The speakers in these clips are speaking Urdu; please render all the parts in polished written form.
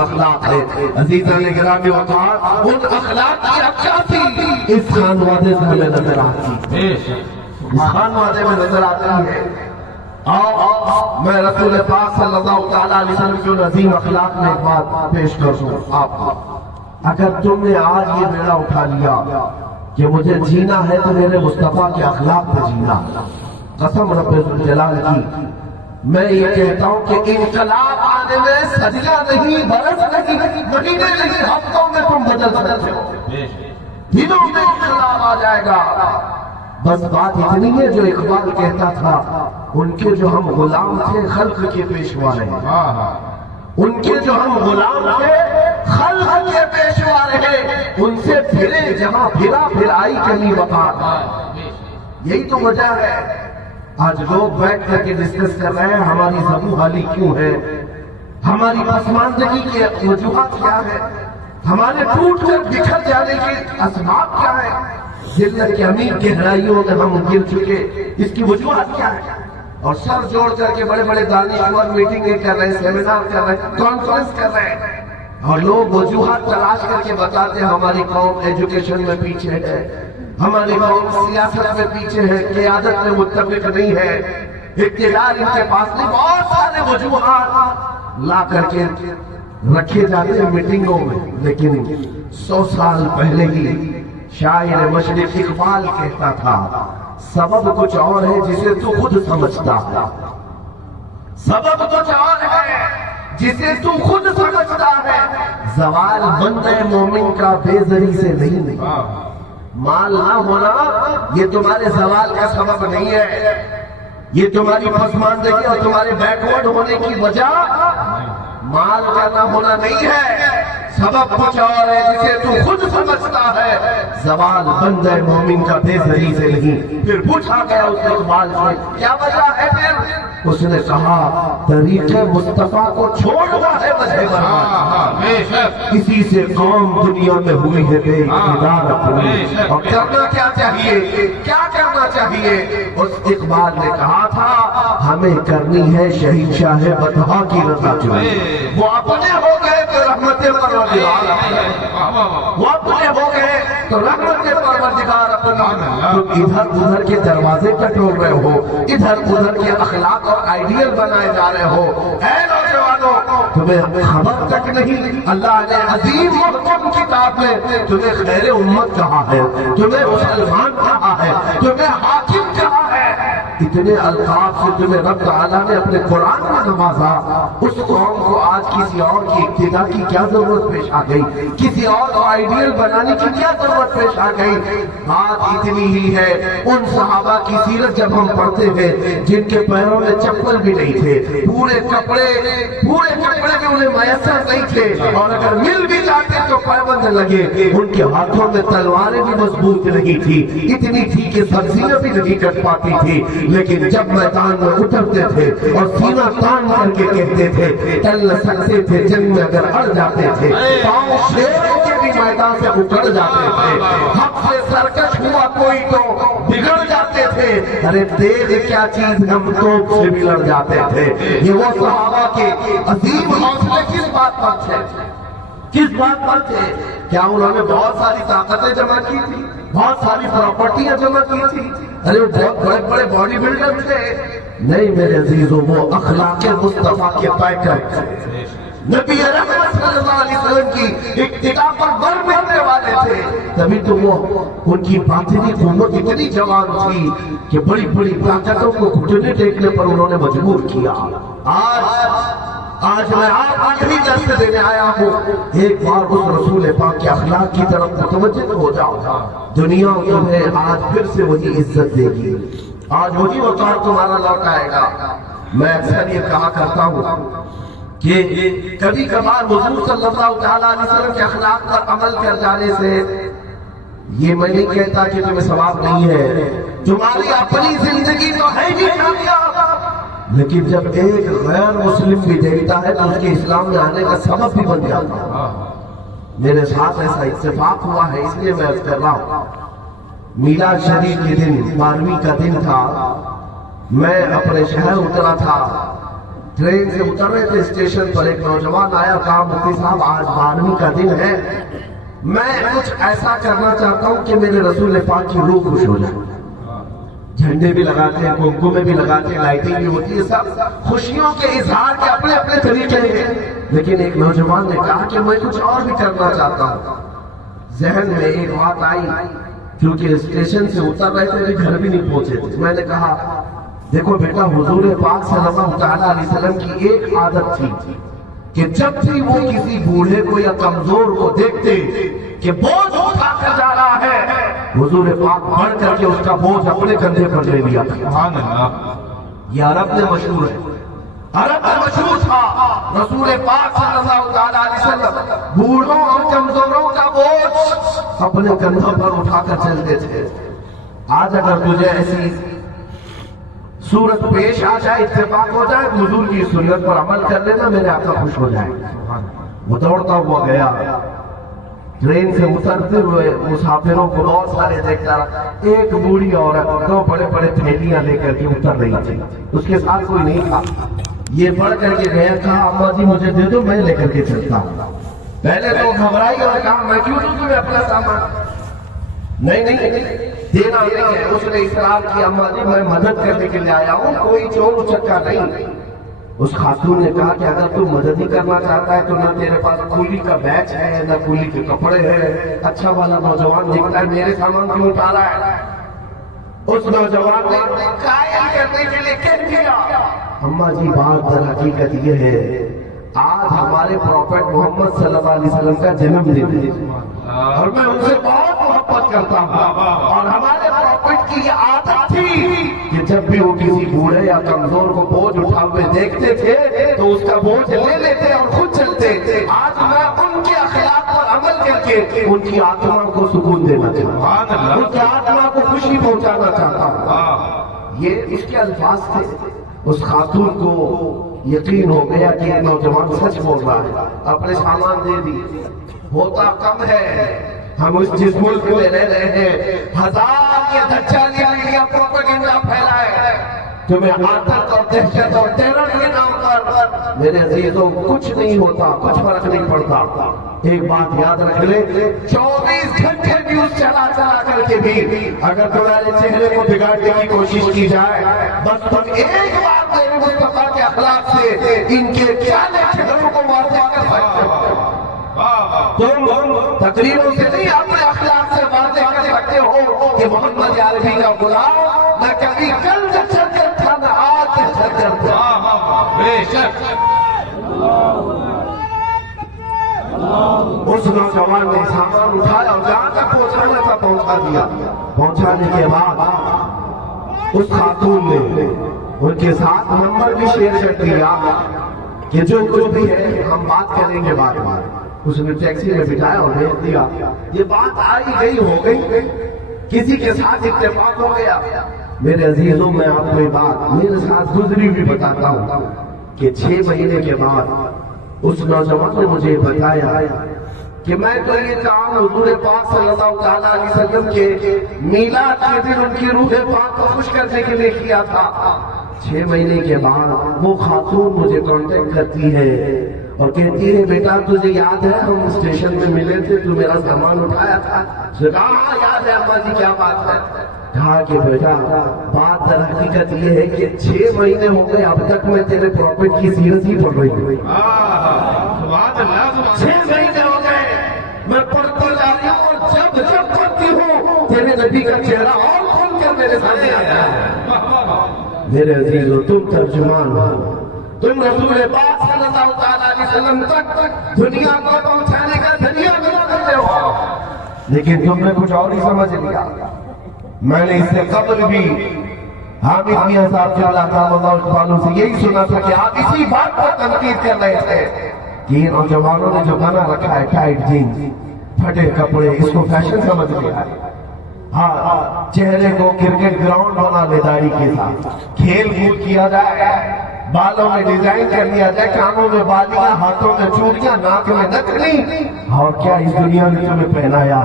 اخلاق ہے. عزیزان گرامی وقار ان اخلاق کی عکاسی اس خانوادے سے ہمیں نظر آتی ہے. اس خانوادے میں نظر آتی ہے. آؤ میں رسول پاک صلی اللہ تعالیٰ علیہ وسلم کی عظیم اخلاق میں ایک بات پیش کروں آپ کو. اگر تم نے آج یہ بیڑا اٹھا لیا کہ مجھے جینا ہے تو میرے مصطفیٰ کے اخلاق پہ جینا. قسم رب الجلال کی میں یہ کہتا ہوں کہ انقلاب آنے میں صدیاں نہیں، برس نہیں، مہینے نہیں، ہفتوں میں تم بدل سکتے ہو. دنوں میں انقلاب آ جائے گا. بس بات اتنی ہے جو اقبال کہتا تھا ان کے جو ہم غلام تھے خلق کے پیشوا رہے. ان کے جو ہم غلام تھے خلق کے پیشوا رہے. ان سے پھرے جہاں پھرا پھر آئی کمی وقار. یہی تو وجہ ہے آج لوگ بیٹھ کر کے ڈسکس کر رہے ہیں ہماری زبوں حالی کیوں ہے، ہماری پسماندگی کے وجوہات کیا ہے، ہمارے ٹوٹ کر بکھر جانے کے اسباب کیا ہے، ذلت کی امیر گہرائیوں میں ہم گر چکے، اس کی وجوہات کیا ہے. اور سر جوڑ کر کے بڑے بڑے دانشور میٹنگیں کر رہے ہیں، سیمینار کر رہے ہیں، کانفرنس کر رہے ہیں، اور لوگ وجوہات تلاش کر کے بتاتے ہیں ہماری قوم ایجوکیشن میں پیچھے ہے، ہماری قوم سیاست میں پیچھے ہے، قیادت میں متفق نہیں ہے، اقتدار ان کے پاس نہیں. بہت سارے وجوہات لا کر کے رکھے جاتے ہیں میٹنگوں میں. لیکن 100 سال پہلے ہی شاعر مشرق اقبال کہتا تھا سبب کچھ اور ہے جسے تو خود سمجھتا ہے. سبب کچھ اور ہے جسے تو خود سمجھتا ہے. زوال بندے مومن کا بے زری سے نہیں. مال نہ ہونا یہ تمہارے زوال کا سبب نہیں ہے. یہ تمہاری پسماندگی اور تمہارے بیکورڈ ہونے کی وجہ مال کا نہ ہونا نہیں ہے. سبب کچھ اور ہے جسے تو خود سمجھتا ہے. زوال بندے مومن کا بے زری سے نہیں. پھر پوچھا گیا اس اقبال سے کیا وجہ ہے؟ پھر اس نے کہا طریق مصطفیٰ کو چھوڑنا ہے وجہ برباد. اسی سے قوم دنیا میں ہوئی ہے بے اقتدار اپنی. اور کرنا کیا چاہیے؟ کیا کرنا چاہیے؟ اس اقبال نے کہا تھا ہمیں کرنی ہے شہنشاہ بدحا کی رضا چنی. وہ اپنے ہو گئے تو رحمت پروردگار اپنی. وہ اپنے ہو گئے تو رحمت پروردگار اپنی. تم ادھر ادھر کے دروازے ٹٹول رہے ہو، ادھر ادھر کے اخلاق اور آئیڈیل بنائے جا رہے ہو. اے نوجوانوں تمہیں خبر تک نہیں اللہ نے عظیم محکم کتاب میں تمہیں خیر امت کہا ہے، تمہیں مسلمان کہا ہے، تمہیں حاکم کہا ہے. اتنے القاب سے تمہیں رب تعالیٰ نے اپنے قرآن میں نوازا. اس قوم کو آج کسی اور کی ابتدا کی کیا ضرورت پیش آ گئی؟ کسی اور کو آئیڈیل بنانے کی کیا ضرورت پیش آ گئی؟ بات اتنی ہی ہے ان صحابہ کی سیرت جب ہم پڑھتے ہیں جن کے پیروں میں چپل بھی نہیں تھے، پورے کپڑے بھی انہیں میسر نہیں تھے، اور اگر مل بھی جاتے تو پیبند لگے. ان کے ہاتھوں میں تلواریں بھی مضبوط نہیں تھی، اتنی تھی کہ سبزیاں بھی نہیں کٹ پاتی تھی. لیکن جب میدان میں اترتے تھے اور سینہ تان کر کے کہتے تھے ٹل نہ سکتے تھے جنگ میں اگر اڑ جاتے تھے، پاؤں شیروں کے بھی میدان سے اکڑ جاتے تھے. حق سے سرکش ہوا کوئی تو بگڑ جاتے تھے. ارے تیغ کیا چیز ہم توپ سے بھی لڑ جاتے تھے. یہ وہ صحابہ کے عظیم حوصلے کس بات پر تھے؟ کس بات پر تھے؟ کیا انہوں نے بہت ساری طاقتیں جمع کی تھی، بہت ساری پراپرٹیاں جمع کی تھی؟ ارے وہ بہت بڑے بڑے باڈی بلڈر تھے؟ نہیں میرے عزیزوں، وہ اخلاق مصطفیٰ کے پیکر تھے. نبی رحمت صلی اللہ علیہ وسلم کی اقتداء پر بر ملنے والے تھے. تبھی تو وہ ان کی باطنی قوت اتنی جوان تھی کہ بڑی بڑی طاقتوں کو گھٹنے ٹیکنے پر انہوں نے مجبور کیا. آج میں آپ آخری درس دینے آیا ہوں. ایک بار اس رسول پاک کے اخلاق کی طرف متوجہ ہو جاؤ. دنیا تمہیں آج پھر سے وہی عزت دے گی، آج وہی وقار تمہارا لوٹ آئے گا. میں اکثر یہ کہا کرتا ہوں کہ کبھی کبھار حضور صلی اللہ تعالیٰ علیہ وسلم کے اخلاق پر عمل کر جانے سے یہ میں نہیں کہتا کہ تمہیں ثواب نہیں ہے، تمہاری اپنی زندگی تو ہے ہی کامیاب. لیکن جب ایک غیر مسلم بھی دیکھتا ہے تو اس کے اسلام میں آنے کا سبب بھی بن جاتا ہے. میرے ساتھ ایسا اتفاق ہوا ہے اس لیے میں عرض کر رہا ہوں. میلاد شریف کے دن 12ویں کا دن تھا. میں اپنے شہر اترا تھا. ٹرین سے اتر رہے تھے اسٹیشن پر، ایک نوجوان آیا، کہا مفتی صاحب آج 12ویں کا دن ہے، میں کچھ ایسا کرنا چاہتا ہوں کہ میرے رسول پاک کی روح خوش ہو جائے۔ جھنڈے بھی لگاتے ہیں، کنکمے بھی لگاتے ہیں، لائٹنگ بھی ہوتی ہے، سب خوشیوں کے اظہار کے اپنے اپنے طریقے ہیں۔ لیکن ایک نوجوان نے کہا کہ میں کچھ اور بھی کرنا چاہتا ہوں۔ ذہن میں ایک بات آئی، کیونکہ اسٹیشن سے اتر رہے تھے، گھر بھی نہیں پہنچے تھے۔ میں نے کہا دیکھو بیٹا، حضور پاک صلی اللہ تعالیٰ علیہ وسلم کی ایک عادت تھی کہ جب بھی وہ کسی بوڑھے کو یا کمزور کو دیکھتے کہ بوجھ اٹھا کر جا رہا ہے، حضور پاک بڑھ کر کے اس کا بوجھ اپنے کندھے پر لے لیا۔ سبحان اللہ، یہ عرب میں مشہور ہے، عرب میں مشہور تھا۔ رسول پاک صلی اللہ تعالیٰ علیہ وسلم بوڑھوں اور کمزوروں کا بوجھ اپنے کندھوں پر اٹھا کر چلتے تھے۔ آج اگر تجھے ایسی صورت پیش آ جائے، اتفاق ہو جائے، حضور کی سنت پر عمل کر لینا، میرے آقا خوش ہو جائے۔ وہ دوڑتا ہوا گیا، ٹرین سے اترتے ہوئے مسافروں کو بہت سارے دیکھتا رہا۔ ایک بوڑھی عورت 2 بڑے بڑے تھیلیاں لے کر کے اتر رہی تھی، اس کے ساتھ کوئی نہیں تھا۔ یہ پڑھ کر کے گیا، کہا اماں جی مجھے دے دو، میں لے کر کے چلتا ہوں۔ پہلے تو گھبرائی اور کہا میں کیوں دوں تمہیں اپنا سامان؟ نہیں دینا نہیں ہے۔ اس نے اصرار کیا، اماں جی میں مدد کرنے کے لیے آیا ہوں، کوئی چور اچکا نہیں۔ اس خاتون نے کہا کہ اگر تو مدد ہی کرنا چاہتا ہے تو نہ تیرے پاس کولی کا بیچ ہے، نہ کولی کے کپڑے ہیں، اچھا والا نوجوان دکھتا ہے، میرے سامان کیوں اٹھا رہا ہے؟ اس نوجوان نے قائل کرنے کے لیے کہہ دیا، اماں جی بات در حقیقت یہ ہے، آج ہمارے پروفیٹ محمد صلی اللہ علیہ وسلم کا جنم دن ہے اور میں ان سے بہت محبت کرتا ہوں، اور ہمارے پروفیٹ کی یہ عادت تھی کہ جب بھی وہ کسی بوڑھے یا کمزور کو بوجھ اٹھا ہوئے دیکھتے تھے تو اس کا بوجھ لے لیتے اور خود چلتے۔ آج میں ان کے اخلاق پر عمل کر کے ان کی آتما کو سکون دینا چاہتا ہوں، ان کی آتما کو خوشی پہنچانا چاہتا ہوں۔ یہ اس کے الفاظ تھے۔ اس خاتون کو یقین ہو گیا کہ یہ نوجوان سچ بول رہا ہے، اپنے سامان دے دی۔ ہوتا کم ہے، ہم جس ملک میں رہ رہے ہیں، 1000 یہ دجالیاں میڈیا پروپیگنڈا پھیلائے، تمہیں آتش اور دہشت اور ٹیرر کے نام پر۔ میرے عزیزوں کچھ نہیں ہوتا، کچھ فرق نہیں پڑتا۔ ایک بات یاد رکھ لے، 24 گھنٹے نیوز چلا کر کے بھی اگر تمہارے چہرے کو بگاڑنے کی کوشش کی جائے، بس تم ایک بار میرے مصطفیٰ کے اخلاق سے ان کے کالے چہروں کو واضح کر سکتے ہو۔ تم تقریروں سے نہیں، اپنے اخلاق سے واضح کر سکتے ہو کہ محمد عربی کا غلام نہ کبھی کل شجر تھا نہ آج شجر تھا۔ بے شک اس نوجوان نے سامان اٹھایا اور جہاں تک پہنچانا تھا پہنچا دیا۔ پہنچانے کے بعد اس خاتون نے ان کے ساتھ نمبر بھی شیئر کر دیا کہ جو کچھ بھی ہے ہم بات کریں گے بعد میں۔ اس نے ٹیکسی میں بٹھایا اور بھیج دیا۔ یہ بات آئی گئی ہو گئی، کسی کے ساتھ اتفاق ہو گیا۔ میرے عزیزوں میں آپ کو بات میرے ساتھ گزری بھی بتاتا ہوں کہ 6 مہینے کے بعد اس نوجوان نے مجھے بتایا کہ میں تو یہ کام حضور پاک صلی اللہ تعالیٰ علیہ وسلم کے میلاد کے دن ان کی روح پاک کو خوش کرنے کے لیے کیا تھا۔ 6 مہینے کے بعد وہ خاتون مجھے کانٹیکٹ کرتی ہے اور کہتی ہے بیٹا تجھے یاد ہے ہم اسٹیشن میں ملے تھے، تو میرا سامان اٹھایا تھا؟ ہاں یاد ہے اماں جی، کیا بات ہے؟ کہا کہ بیٹا بات در حقیقت یہ ہے کہ 6 مہینے ہو گئے اب تک میں تیرے پروفیٹ کی سیرت ہی پڑھ رہی ہوں۔ 6 مہینے ہو گئے میں پڑھتی جا رہی ہوں، اور جب جب پڑھتی ہوں تیرے نبی کا چہرہ اور کھل کر میرے سامنے آتا ہے۔ میرے عزیزو تم ترجمان ہو، تم رسول پاک صلی اللہ تعالیٰ علیہ وسلم تک دنیا کو پہنچانے کا ذریعہ بنا کرتے ہو، لیکن تم نے کچھ اور ہی سمجھ لیا۔ میں نے اس سے قبل بھی حامد میاں صاحب سے اللہ تعالیٰ سے یہی سنا تھا کہ آپ اسی بات پر تنقید کر رہے تھے کہ یہ نوجوانوں نے جو بنا رکھا ہے ٹائٹ جینز، پھٹے کپڑے، اس کو فیشن سمجھ لیا ہے۔ ہاں چہرے کو کرکٹ گراؤنڈ بنا لے داڑھی کے ساتھ، کھیل کود کیا جائے، بالوں میں ڈیزائن کر لیا جائے، کانوں میں بالیاں، ہاتھوں میں چوڑیاں، ناک میں نتنی، اور کیا اس دنیا نے تمہیں پہنایا،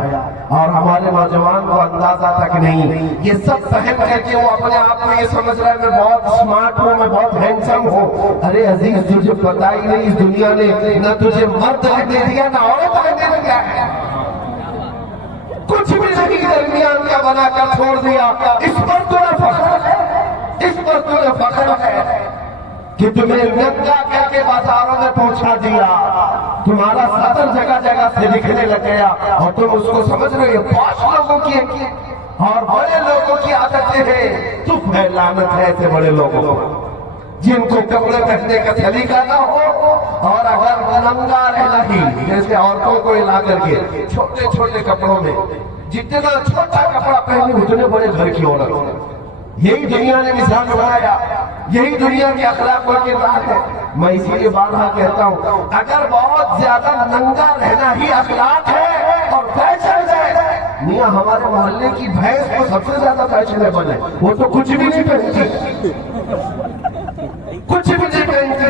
اور ہمارے نوجوان کو اندازہ تک نہیں، یہ سب پہن کر کے وہ اپنے آپ کو یہ سمجھ رہا ہے میں بہت اسمارٹ ہوں، میں بہت ہینڈسم ہوں۔ ارے عزیز، تجھے پتہ ہی نہیں اس دنیا نے نہ تجھے مرد رہنے دیا نہ عورت رہنے دیا ہے، کچھ بھی نہیں درمیان کا بنا کر چھوڑ دیا۔ اس پر تمہیں فخر ہے، اس پر تمہیں فخر ہے کہ تمہیں ننگا کر کے بازاروں میں پہنچا دیا، تمہارا سطر جگہ جگہ سے دکھنے لگ گیا، اور تم اس کو سمجھ رہے ہو پاش لوگوں کی اور بڑے لوگوں کی عادتیں ہیں۔ تم ہے لعنت ہے ایسے بڑے لوگوں کو جن کو کپڑے پہننے کا سلیقہ نہ ہو، اور اگر ننگا رہنا ہی، جیسے عورتوں کو لا کر کے چھوٹے چھوٹے کپڑوں میں، جتنا چھوٹا کپڑا پہنے اتنے بڑے گھر کی عورت۔ یہی دنیا نے مثال بنایا، یہی دنیا کے اخلاق کے کردار ہے۔ میں اسی لیے بارہا کہتا ہوں، اگر بہت زیادہ ننگا رہنا ہی اخلاق ہے اور فیشن ہے، میاں ہمارے محلے کی بھینس کو سب سے زیادہ فیشنیبل ہے، وہ تو کچھ بھی نہیں پہنتی، کچھ بھی نہیں پہنتی،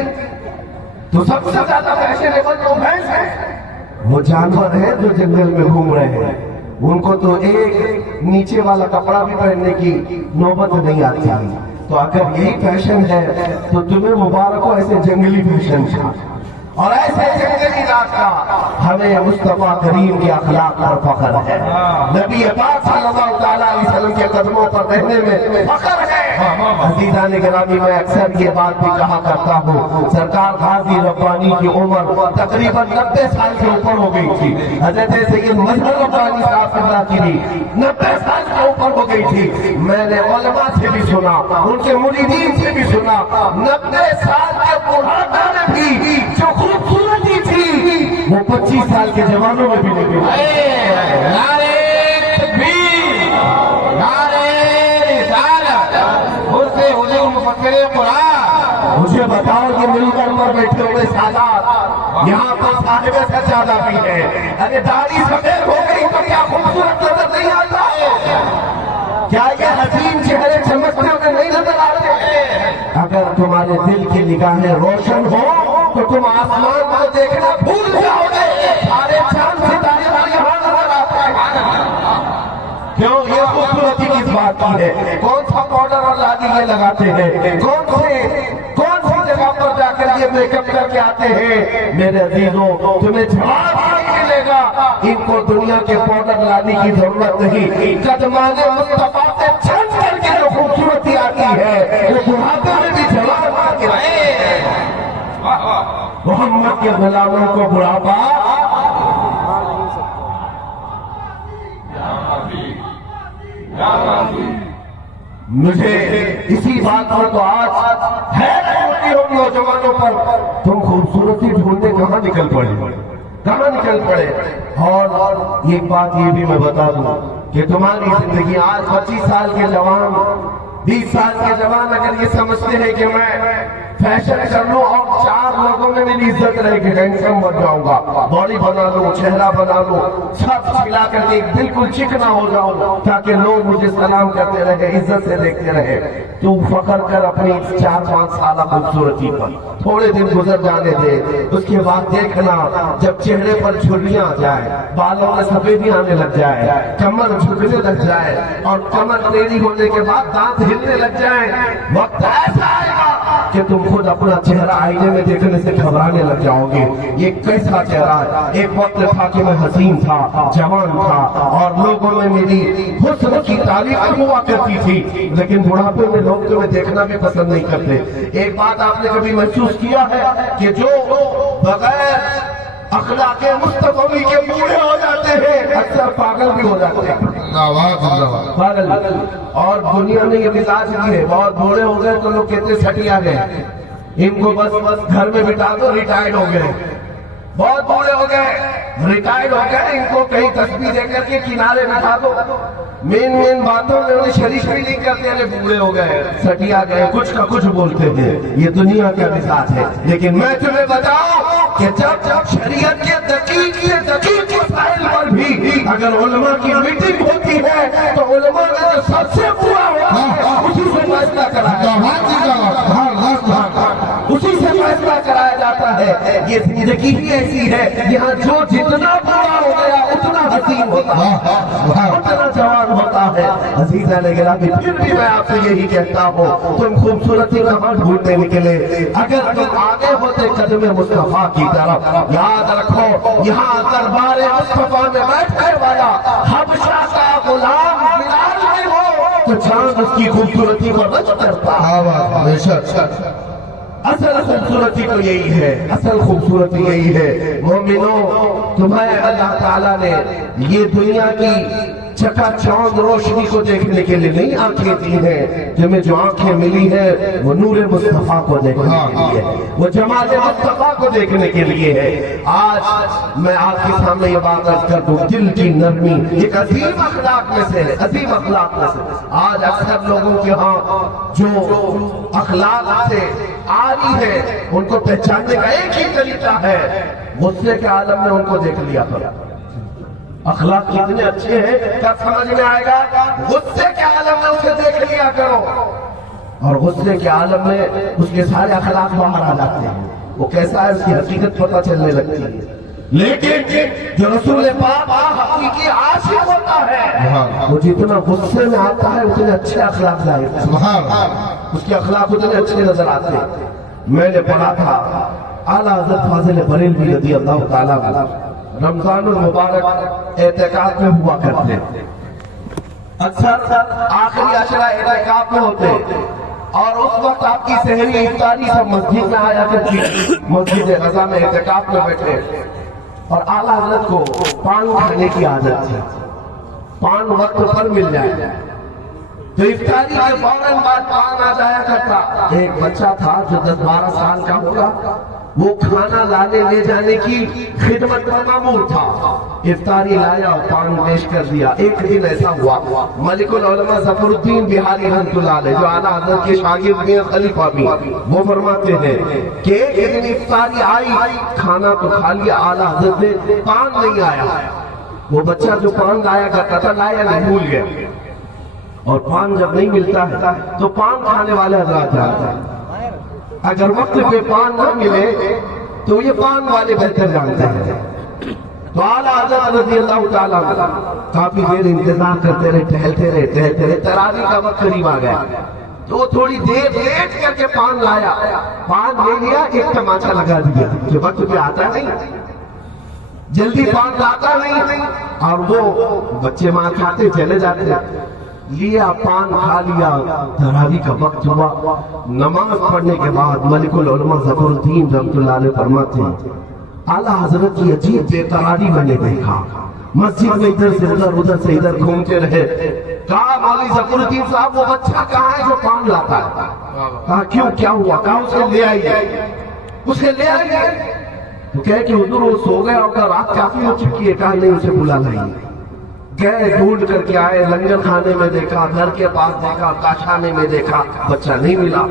تو سب سے زیادہ فیشنیبل تو بھینس ہے۔ وہ جانور ہیں جو جنگل میں گھوم رہے ہیں، ان کو تو ایک نیچے والا کپڑا بھی پہننے کی نوبت نہیں آتی۔ تو اگر یہی فیشن ہے تو تمہیں مبارک ہو ایسے جنگلی فیشن کا اور ایسے جنگلی راستہ۔ ہمیں مصطفیٰ کریم کے اخلاق پر فخر ہے، نبی پاک صلی اللہ علیہ وسلم کے قدموں پر رہنے میں فخر ہے۔ عزیزان گرامی، میں اکثر یہ بات بھی کہا کرتا ہوں، سرکار غازی ربانی کی عمر تقریباً 90 سال سے اوپر ہو گئی تھی۔ حضرت سید مظہر ربانی صاحب اللہ کی بھی 90 سال سے اوپر ہو گئی تھی۔ میں نے علماء سے بھی سنا، ان کے مریدین سے بھی سنا، 90 سال کے بڑھاپے میں بھی جو خوبصورتی تھی وہ 25 سال کے جوانوں میں بھی نہیں ملی۔ نعرہ تکبیر، نعرہ رسالت، حضور حضور مفسر قرآن۔ مجھے بتاؤ کہ ممبر پر بیٹھے ہوئے سادات، یہاں پر صاحب سجادہ بھی ہے، ارے داڑھی سفید ہو گئی تو کیا خوبصورت نظر نہیں آتا ہے؟ کیا یہ حسین چہرے چمکتے ہوئے نہیں نظر آتے؟ اگر تمہارے دل کی نگاہیں روشن ہو تو تم آسمان کو دیکھنا بھول جاؤ گے، سارے چاند ستارے یہاں نظر آتے ہیں۔ کیوں؟ یہ خوبصورتی کس بات کی ہے؟ کون سا پاؤڈر اور لالی یہ لگاتے ہیں؟ کون سی جگہ پر جا کر یہ میک اپ کر کے آتے ہیں؟ میرے عزیزوں، تمہیں جواب نہیں ملے گا، ان کو دنیا کے پاؤڈر لالی کی ضرورت نہیں۔ قدمان مصطفیٰ سے چھن کر کے جو خوبصورتی آتی ہے وہ بڑھاپے میں بھی جواب آ کے رہے۔ محمد کے غلاموں کو بڑھاپا مجھے اسی بات پر تو آج حیرت ہوتی ہو نوجوانوں پر، تم خوبصورتی ڈھونڈنے کہاں نکل پڑے۔ اور ایک بات یہ بھی میں بتا دوں کہ تمہاری زندگی آج 25 سال کے جوان، 20 سال کے جوان اگر یہ سمجھتے ہیں کہ میں فیشن کر لوں اور 4 لوگوں میں میری عزت رہے گی، ہینڈسم بن جاؤں گا، باڈی بنا لوں، چہرہ بنا لوں، سب کھلا کر کے بالکل چکنا ہو جاؤں تاکہ لوگ مجھے سلام کرتے رہے، عزت سے دیکھتے رہے، تو فخر کر اپنی 4-5 سالہ خوبصورتی پر، تھوڑے دن گزر جانے دے، اس کے بعد دیکھنا جب چہرے پر جھریاں آ جائے، بالوں میں سفیدی آنے لگ جائے، کمر جھکنے لگ جائے، اور کمر ٹیڑھی ہونے کے بعد دانت ہلنے لگ جائیں، وقت ایسا آئے گا کہ تم خود اپنا چہرہ آئینے میں دیکھنے سے گھبرانے لگ جاؤ گے۔ یہ کیسا چہرہ ہے؟ ایک وقت تھا کہ میں حسین تھا، جوان تھا، اور لوگوں میں میری حسن کی تعریف ہوا کرتی تھی، لیکن بڑھاپے میں لوگ تمہیں دیکھنا بھی پسند نہیں کرتے۔ ایک بات آپ نے کبھی محسوس کیا ہے کہ جو بغیر اخلاق مصطفی کے بوڑھے ہو جاتے ہیں اکثر پاگل بھی ہو جاتے ہیں؟ پاگل۔ اور دنیا نے یہ مزاج کی ہے، بہت بوڑھے ہو گئے تو لوگ کہتے سٹیا گئے، ان کو بس گھر میں بٹھا دو، ریٹائرڈ ہو گئے۔ بہت بوڑھے ہو گئے، ریٹائرڈ ہو گئے، ان کو کہیں تسبیح دے کر کے کنارے بٹھا دو، مین باتوں میں انہیں شریک بھی نہیں کرتے، ارے بوڑھے ہو گئے، سٹیا گئے، کچھ کا کچھ بولتے ہیں۔ یہ دنیا کا مزاج ہے، لیکن میں تمہیں بتاؤں کہ جب شریعت کے دقیق سے دقیق مسائل پر بھی اگر علماء کی میٹنگ ہوتی ہے تو علماء کا جو سب سے برا ہوتا ہے اسی سے فیصلہ کرایا۔ یہ زندگی ہی ایسی ہے، یہاں جو جتنا بڑا ہو گیا اتنا حسین ہوتا ہے، اتنا جوان ہوتا ہے۔ عزیزان گرامی، پھر بھی میں آپ سے یہی کہتا ہوں، تم خوبصورتی کہاں ڈھونڈنے نکلے؟ اگر تم آگے ہوتے قدم مصطفیٰ کی طرف، یاد رکھو یہاں دربار مصطفیٰ میں بیٹھنے والا حبشہ کا غلام بلال نہیں ہو تو چاند اس کی خوبصورتی پر رچ کرتا۔ اصل خوبصورتی تو یہی ہے، اصل خوبصورتی یہی ہے۔ مومنوں، تمہیں اللہ تعالیٰ نے یہ دنیا کی چکا چوند روشنی کو دیکھنے کے لیے نہیں آنکھیں دی ہیں، تمہیں جو آنکھیں ملی ہیں وہ نور مصطفیٰ کو دیکھنے کے لیے، وہ جمال مصطفیٰ کو دیکھنے کے لیے ہے۔ آج میں آپ کے سامنے یہ بات عرض کر دوں، دل کی نرمی ایک عظیم اخلاق میں سے ہے، عظیم اخلاق میں سے۔ آج اکثر لوگوں کے ہاں جو اخلاق سے آری ہے ان کو پہچاننے کا ایک ہی طریقہ ہے، غصے کے عالم میں ان کو دیکھ لیا کرو۔ اخلاق کتنے اچھے ہیں کیا سمجھ میں آئے گا؟ غصے کے عالم میں اسے دیکھ لیا کرو، اور غصے کے عالم میں اس کے سارے اخلاق باہر آ جاتے ہیں، وہ کیسا ہے اس کی حقیقت پتہ چلنے لگتی ہے۔ لیکن جو رسول پاک حقیقی عاشق ہوتا ہے وہ جتنا غصے میں آتا ہے اتنے اچھے اخلاق ظاہر ہیں، اس کے اخلاق اتنے اچھے نظر آتے ہیں۔ میں نے پڑھا تھا اعلیٰ حضرت فاضل بریلوی رضی اللہ تعالیٰ عنہ رمضان المبارک اعتکاف میں ہوا کرتے، اکثر آخری عشرہ اعتکاف میں ہوتے، اور اس وقت آپ کی سحری افطاری سب مسجد میں آیا کرتی، مسجد رضا میں اعتکاف میں بیٹھے، اور اعلیٰ حضرت کو پان کھانے کی عادت تھی، پان وقت پر مل جائے تو افطاری کے فوراً بعد پان آ جایا کرتا۔ ایک بچہ تھا جو 10-12 سال کا ہوگا، وہ کھانا لانے لے جانے کی خدمت پر مامور تھا، افطاری لایا اور پان پیش کر دیا۔ ایک دن ایسا ہوا، ملک العلماء ظفر الدین بہاری رحمۃ اللہ علیہ جو اعلیٰ حضرت کے شاگرد ہیں خلیفہ بھی، وہ فرماتے ہیں کہ ایک دن افطاری آئی، کھانا تو کھا لیا، اعلیٰ حضرت نے پان نہیں آیا۔ وہ بچہ جو پان لایا کرتا تھا لایا نہیں، بھول گیا، اور پان جب نہیں ملتا ہے تو پان کھانے والے حضرات جانتے ہیں، اگر وقت پہ پان نہ ملے تو یہ پان والے بہتر جانتے ہیں۔ تو اعلیٰ حضرت رضی اللہ تعالیٰ کافی دیر انتظار کرتے رہے، ٹہلتے رہے، تراویح کا وقت قریب آ گیا تو وہ تھوڑی دیر لیٹ کر کے پان لایا، پان لے لیا، ایک تماچا لگا دیا کہ وقت پہ آتا نہیں، جلدی پان لاتا نہیں، اور وہ بچے ماں کھاتے چلے جاتے، لیا پان کھا لیا، تراویح کا وقت ہوا، نماز پڑھنے کے بعد ملک العلماء ظفر الدین رحمۃ اللہ علیہ فرماتے ہیں اعلیٰ حضرت کی عجیب بے قراری میں نے دیکھا، مسجد میں ادھر سے ادھر سے ادھر گھومتے رہے، کہا مولوی ظفر الدین صاحب وہ بچہ کہاں ہے جو پان لاتا ہے؟ کہا کیوں، کیا ہوا؟ کہا اسے لے آئیے، تو کہے کہ حضور وہ سو گیا ہوگا، رات کافی ہو چکی ہے۔ کہا نہیں، اسے بلا لائیے۔ گئے، ڈھونڈ کر کے آئے، لنگر خانے میں دیکھا، گھر کے پاس دیکھا، کاشانے میں دیکھا، بچہ نہیں ملا،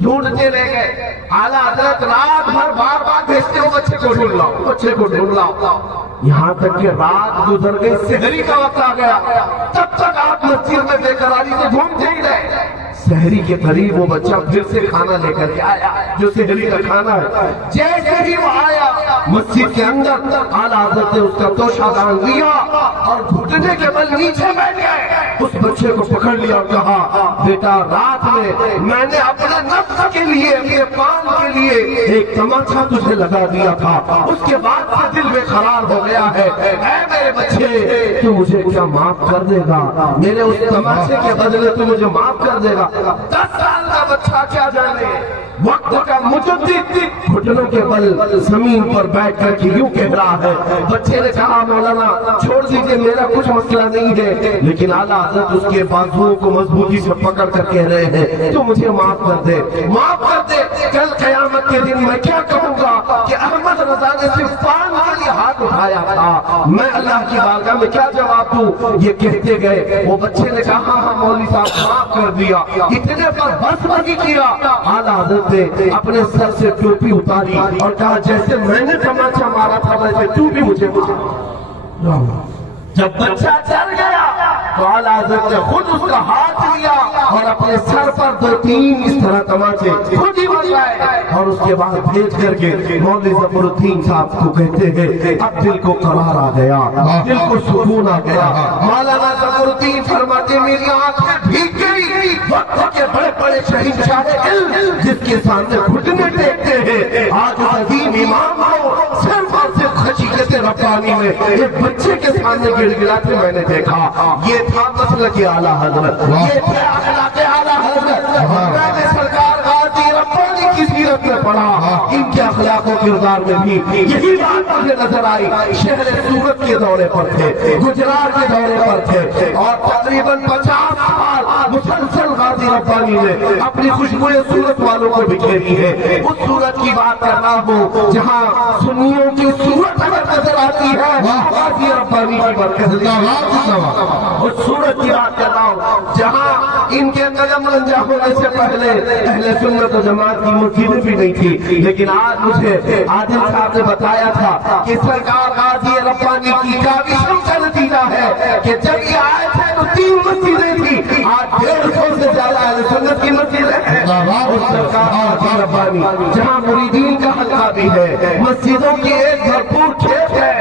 ڈھونڈتے رہ گئے۔ اعلیٰ حضرت رات بھر بار بار بھیجتے ہو بچے کو ڈھونڈ لاؤ، بچے کو ڈھونڈ لاؤ، یہاں تک کہ رات گزر گئی، سحری کا وقت آ گیا، تب تک آپ مسجد میں بے قراری سے ڈھونڈتے ہی رہے۔ سحری کے قریب وہ بچہ پھر سے کھانا لے کر کے آیا جو سحری کا کھانا ہے، جیسے ہی وہ آیا مسجد کے اندر اعلیٰ حضرت نے اس کا توشہ دان لیا اور گھٹنے کے بل نیچے بیٹھ گئے، اس بچے کو پکڑ لیا اور کہا بیٹا رات میں نے اپنے نفس کے لیے، اپنے پان کے لیے ایک تماچا تجھے لگا دیا تھا، اس کے بعد سے دل بے قرار ہو گیا ہے، اے میرے بچے تو مجھے کیا معاف کر دے گا؟ میرے اس تماچے کے بدلے تو مجھے معاف کر دے گا؟ 10 سال کا بچہ کیا جانے، وقت کا مجدد گھٹنوں کے بل زمین پر بیٹھ کر کے یوں کہہ رہا ہے۔ بچے نے کہا مولانا چھوڑ دیجئے، میرا کچھ مسئلہ نہیں ہے، لیکن اعلیٰ حضرت اس کے بازوؤں کو مضبوطی سے پکڑ کر کہہ رہے ہیں تو مجھے معاف کر دے، معاف کر دے، کل قیامت کے دن میں کیا کہوں گا کہ احمد رضا نے صرف پان کے لیے ہاتھ اٹھایا تھا، میں اللہ کی بارگاہ میں کیا جواب دوں؟ یہ کہتے گئے، وہ بچے نے کہا ہاں مولوی صاحب معاف کر دیا، اتنے پر بس نہیں کیا، اعلیٰ حضرت نے اپنے سر سے ٹوپی اتاری اور کہا جیسے میں نے تماچا مارا تھا ویسے تو بھی مجھے مارا۔ جب بچہ چل گیا تو اعلیٰ حضرت نے خود اس کا ہاتھ لیا اور اپنے سر پر 2-3 اس طرح تماچے خود ہی بجائے اور اس کے بعد بھیج کر کے مولوی ظفر الدین صاحب کو کہتے ہیں اب دل کو قرار آ گیا، دل کو سکون آ گیا۔ مولانا ظفر الدین فرماتے میری آنکھیں بھیگ گئی، وقت کے بڑے بڑے شہنشاہ علم جس کے سامنے گھٹنے ٹیکتے ہیں آج اس عظیم امام کو صرف اور صرف خشیت ربانی میں ایک بچے کے سامنے گڑ گڑاتے میں نے دیکھا۔ یہ تھا مسلک اعلیٰ حضرت، یہ تھے اخلاق اعلیٰ حضرت۔ میں نے سرکار غازی ربانی کی سیرت میں پڑھا، ان کے اخلاق و کردار میں بھی یہی بات مجھے نظر آئی۔ شہر سورت کے دورے پر تھے، گجرات کے دورے پر تھے اور تقریباً 50 سال مسلسل غازی ربانی نے اپنی خوشبوئے سورت والوں کو بکھیری ہے۔ اس سورت کی بات کرنا ہو جہاں سنیوں کی صورت اگر نظر آتی ہے غازی ربانی کی برکت، اس سورت کی بات کرنا ہو جہاں ان کے قدم رنجا ہونے سے پہلے اہل سنت و جماعت کی مسجدیں بھی نہیں تھی، لیکن آج مجھے عادل صاحب نے بتایا تھا کہ سرکار غازی ربانی کی کاوشوں کا نتیجہ ہے کہ جب یہ آئے تھے تو 3 مسجدیں تھی، آج 150 سے زیادہ اہل سنت کی مسجدیں ہیں۔ اور سرکار غازی ربانی جہاں مریدین کا حلقہ بھی ہے، مسجدوں کی ایک بھرپور کھیت ہے،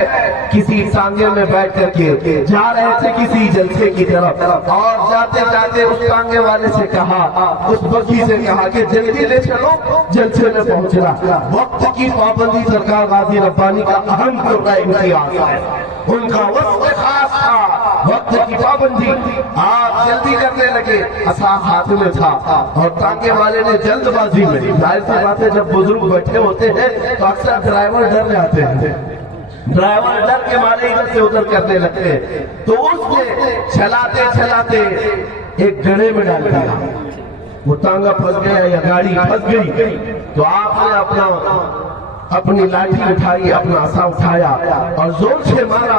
کسی سانگے میں بیٹھ کر کے جا رہے تھے کسی جلسے کی طرف اور جاتے جاتے اس سانگے والے سے کہا، اس بکی سے کہا کہ جلدی لے چلو جلسے میں پہنچنا۔ وقت کی پابندی سرکار غازی ربانی کا اہم کردہ امتیاز ہے، ان کا وقت خاص تھا، وقت کی پابندی۔ آپ جلدی کرنے لگے، عصا ہاتھ میں تھا اور تانگے والے نے جلد بازی میں، ظاہر سی بات ہے جب بزرگ بیٹھے ہوتے ہیں تو اکثر ڈرائیور ڈر جاتے ہیں، ڈرائیور ڈر کے مارے ادھر سے ادھر کرنے لگتے ہیں، تو اس نے چلاتے چلاتے ایک گڑھے میں ڈال دیا، وہ تانگا پھنس گیا یا گاڑی پھنس گئی، تو آپ نے اپنی لاٹھی اٹھائی، اپنا عصا اٹھایا اور زور سے مارا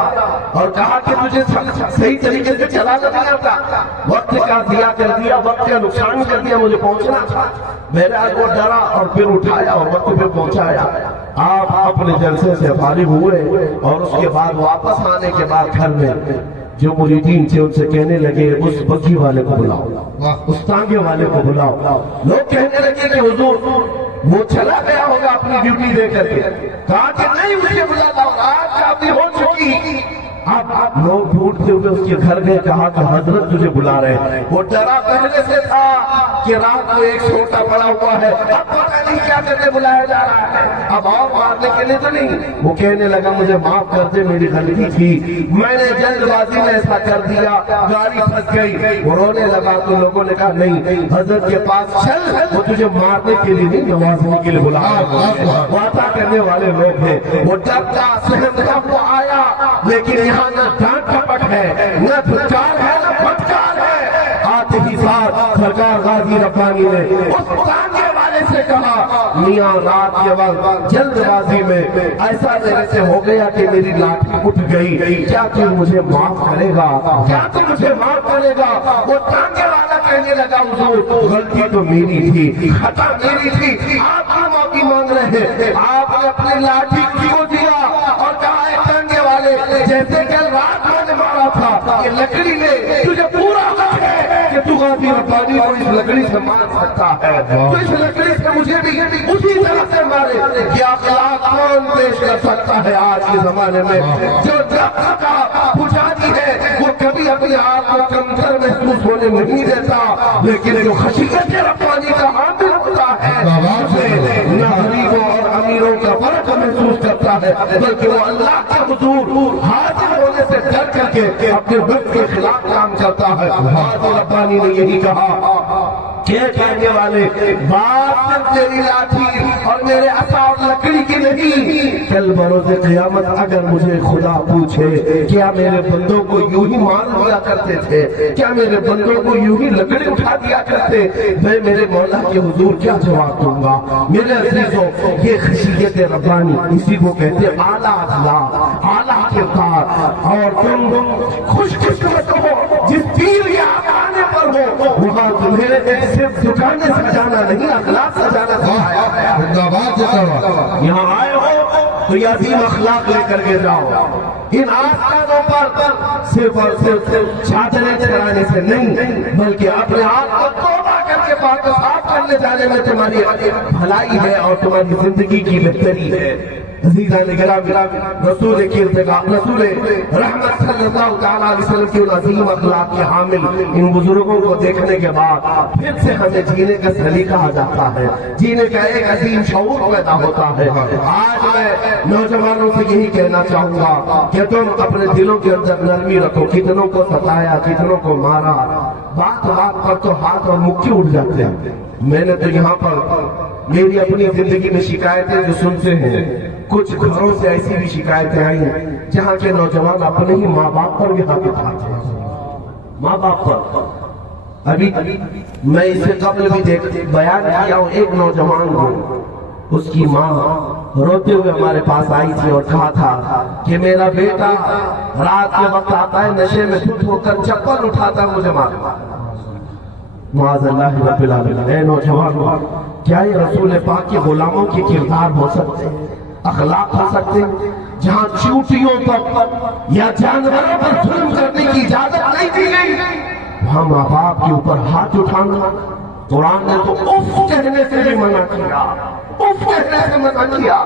اور کہا کہ تجھے صحیح طریقے سے چلانا نہیں آتا، وقت کا ضیاع کر دیا، وقت کا نقصان کر دیا، مجھے پہنچنا تھا۔ بہرحال وہ ڈرا اور پھر اٹھایا اور وقت پہ پہنچایا۔ آپ اپنے جلسے سے فارغ ہوئے اور اس کے بعد واپس آنے کے بعد گھر میں جو مریدین تھے ان سے کہنے لگے اس بگھی والے کو بلاؤ، اس تانگے والے کو بلاؤ۔ لوگ کہنے لگے کہ حضور وہ چلا گیا ہوگا اپنی ڈیوٹی دے کر کے، کہا کہ نہیں اسے بلاتا ہوں، آج شادی ہو چکی۔ اب لوگ ڈھونڈتے ہوئے اس کے گھر گئے، کہا کہ حضرت تجھے بلا رہے ہیں۔ وہ ڈرا پہلے سے تھا کہ رات کو ایک چھوٹا پڑا ہوا ہے، اب پتہ نہیں کیا کرنے بلایا جا رہا ہے، اب اور مارنے کے لیے تو نہیں۔ وہ کہنے لگا مجھے معاف کر دے، میری غلطی تھی، میں نے جلد بازی میں ایسا کر دیا، گاڑی پھنس گئی۔ وہ رونے لگا تو لوگوں نے کہا نہیں حضرت کے پاس چل، وہ تجھے مارنے کے لیے نہیں نوازنے کے لیے بلایا، وعدہ کرنے والے لوگ ہیں۔ وہ ڈرتا سہمتا وہ آیا، لیکن یہاں نہ ڈانٹ کپٹ ہے، نہ دھچکار ہے، نہ پھٹکار ہے۔ آتے ہی ساتھ سرکار غازی ربانی نے اس تانگے والے سے کہا میاں رات کے وقت جلد بازی میں ایسا میرے سے ہو گیا کہ میری لاٹھی اٹھ گئی، کیا تو مجھے معاف کرے گا، کیا تو مجھے معاف کرے گا؟ وہ تانگے والا کہنے لگا حضور غلطی تو میری تھی، خطا میری تھی، آپ کیوں معافی مانگ رہے ہیں؟ آپ نے اپنی لاٹھی کیوں دیا اور کہا اے تانگے والے جیسے کل رات میں نے مارا تھا، یہ لکڑی نے تجھے پورا حق ہے کہ تو غازی ربانی کو اس لکڑی سے مار سکتا ہے، تو اس لکڑی سے مجھے بھی اسی طرح سے مارے۔ یہ اخلاق کون پیش کر سکتا ہے آج کے زمانے میں؟ جو درخت کا پجاری ہے وہ کبھی اپنے آپ کو کمتر محسوس ہونے نہیں دیتا، لیکن جو خشیت ربانی کا حامل ہوتا ہے اسے نہ غریبوں اور امیروں کا فرق محسوس کرتا ہے، بلکہ وہ اللہ کے حضور حاضر ہونے سے ڈر کر کے اپنے وقت کے خلاف کام کرتا ہے۔ غازی ربانی نے یہی کہا کہ کہنے والے بات صرف تیری لاٹھی اور میرے عصا اور لکڑی کی نہیں، کل بروز قیامت اگر مجھے خدا پوچھے کیا میرے بندوں کو یوں ہی مار دیا کرتے تھے، کیا میرے بندوں کو یوں ہی لکڑی اٹھا دیا کرتے، میں میرے مولا کے حضور کیا جواب دوں گا؟ میرے عزیزوں یہ خشیت ربانی اسی کو کہتے ہیں اعلیٰ اخلاق، اعلیٰ کردار۔ اور تم خوش قسمت ہو جس پیر یا آنے پر ہو، وہاں تمہیں صرف دکانیں سجانا نہیں اخلاق سجانا سکھایا ہے۔ یہاں آئے ہو تو یہ عظیم اخلاق لے کر کے جاؤ. ان آستانوں پر صرف اور صرف چادریں چڑھانے سے نہیں بلکہ اپنے آپ کو توبہ کر کے پاک و صاف کرنے جانے میں تمہاری بھلائی ہے اور تمہاری زندگی کی بہتری ہے. عزیزان گرامی، رسول کی ارتقاء، رسول رحمت صلی اللہ تعالیٰ علیہ وسلم کی ان عظیم اخلاق کے حامل ان بزرگوں کو دیکھنے کے بعد پھر سے ہمیں جینے کا سلیقہ آ جاتا ہے، جینے کا ایک عظیم شعور پیدا ہوتا ہے. آج میں نوجوانوں سے یہی کہنا چاہوں گا کہ تم اپنے دلوں کے اندر نرمی رکھو. کتنوں کو ستایا، کتنوں کو مارا، بات بات پر تو ہاتھ اور مکھی اٹھ جاتے ہیں. میں نے تو یہاں پر میری اپنی زندگی میں شکایتیں جو سنتے ہیں، کچھ گھروں سے ایسی بھی شکایتیں آئی جہاں کے نوجوان اپنے ہی ماں باپ پر بھی ہاتھ اٹھاتے ہیں. ماں باپ پر ابھی میں اس سے قبل بھی بیان کیا ہوں. ایک نوجوان ہوں، اس کی ماں روتے ہوئے ہمارے پاس آئی تھی اور کہا تھا کہ میرا بیٹا رات کے وقت آتا ہے، نشے میں دھت ہو کر چپل اٹھاتا ہے، مجھے مارتا. معاذ اللہ رب العالمین. اے نوجوان، کیا یہ رسول پاک کے غلاموں کے کردار ہو سکتے ہیں، اخلاق ہو سکتے ہیں؟ جہاں چونٹیوں پر یا جانوروں پر ظلم کرنے کی اجازت نہیں دی گئی، وہاں ماں باپ کے اوپر ہاتھ اٹھانا. قرآن نے تو اف کہنے سے بھی منع کیا، اف کہنے سے منع کیا.